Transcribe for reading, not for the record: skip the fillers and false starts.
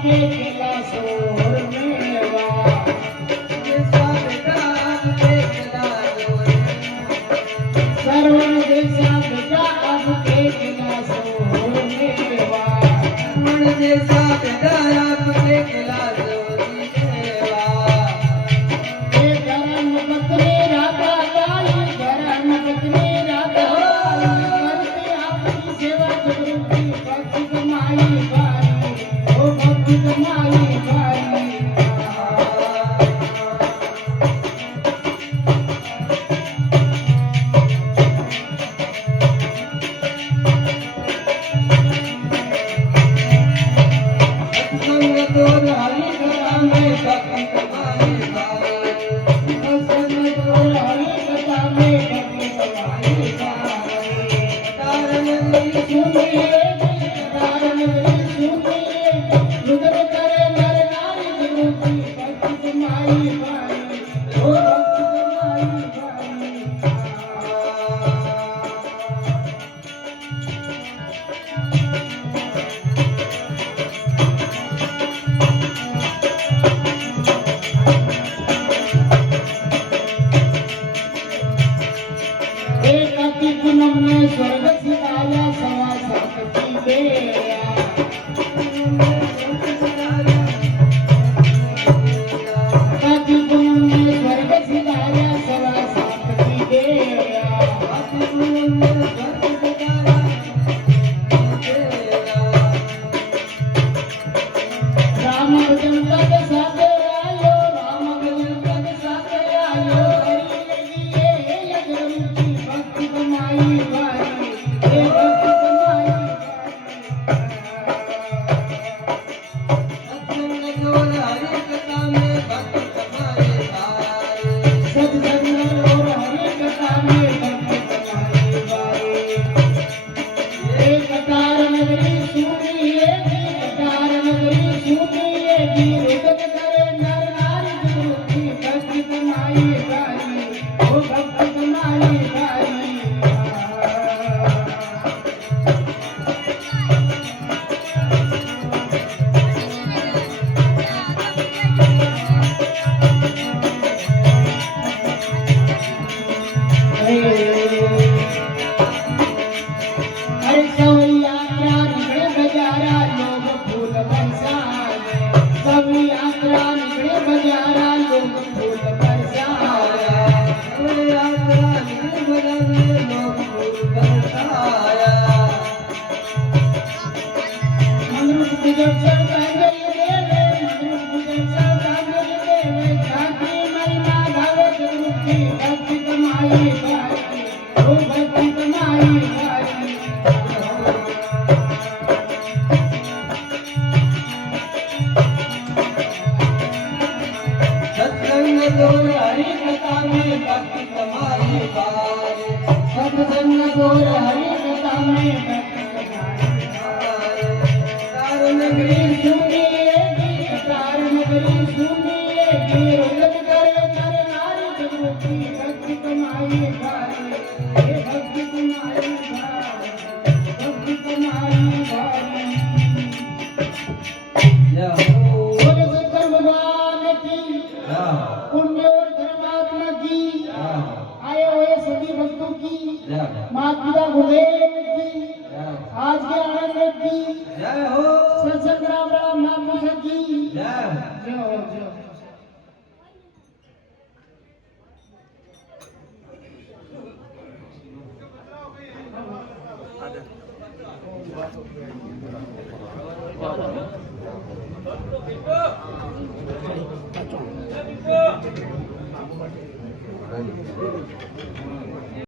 आपके कैलाशोर मेवा जैसा बेटा आपके कैलाशोर श्रवण जैसा बेटा आपके कैलाशोर मेवा श्रवण जैसा बेटा आपके कैलाशोर मेवा हे धर्म पत्नी राधा ताई धर्म पत्नी राधा ताई करते आपकी सेवा जागृति भक्ति कमाई भाई ओ भक्ति कमाई भाई सत्संग तो हरि कथा में भक्ति कमाई भाई सत्संग तो हरि कथा में भक्ति कमाई भाई कारण नहीं सुनिए कारण सुनिए रुद्र करे नर नारी जागृति भक्ति कमाई भाई ओ भक्ति कमाई भाई एक अति पूनम में स्वर्ग सिताया सवा सात की बेया अति पूनम में स्वर्ग सिताया सवा सात की बेया राम भजन पद साथ आयो राम भजन पद साथ आयो हरि लगी ये जागृति भक्ति कमाई भाई हे भक्ति कमाई सत्संग और हरि कथा में भक्ति कमाई भाई एक कतार नगरी सुनिए की कतार नगरी सुनिए की रुदन करे नर नारी जागृति भक्ति कमाई भाई ओ भक्ति कमाई भाई अरे सब यात्रा निकले बजारा लोग फूल बरसाए सब यात्रा निकले बजारा लोग फूल बरसाए मनुष्य गुजर सब कांगरी देवे मनुष्य गुजर सब कांगरी देवे झांकी महिमा गावे जागृति भक्ति कमाई भाई ओ भक्ति कमाई भाई सत्संग दौर हरि कथा में भक्ति कमाई भाई सत्संग गोर हरि कथा में भक्ति कमाई कारण नगरी सुनिए की कतार नगरी सुनिए की रुदन करे नर नारी जागृति भक्ति कमाई भाई हे भक्ति कमाई भाई भक्ति कमाई भाई बोले शंकर भगवान की पुण्य और धर्मात्मा की आए हुए सभी भक्तों की माता पिता गुरुदेव की आज के आनंद की जय हो सत्संग राम राम नाम मूसक की जय जय हो जय हो।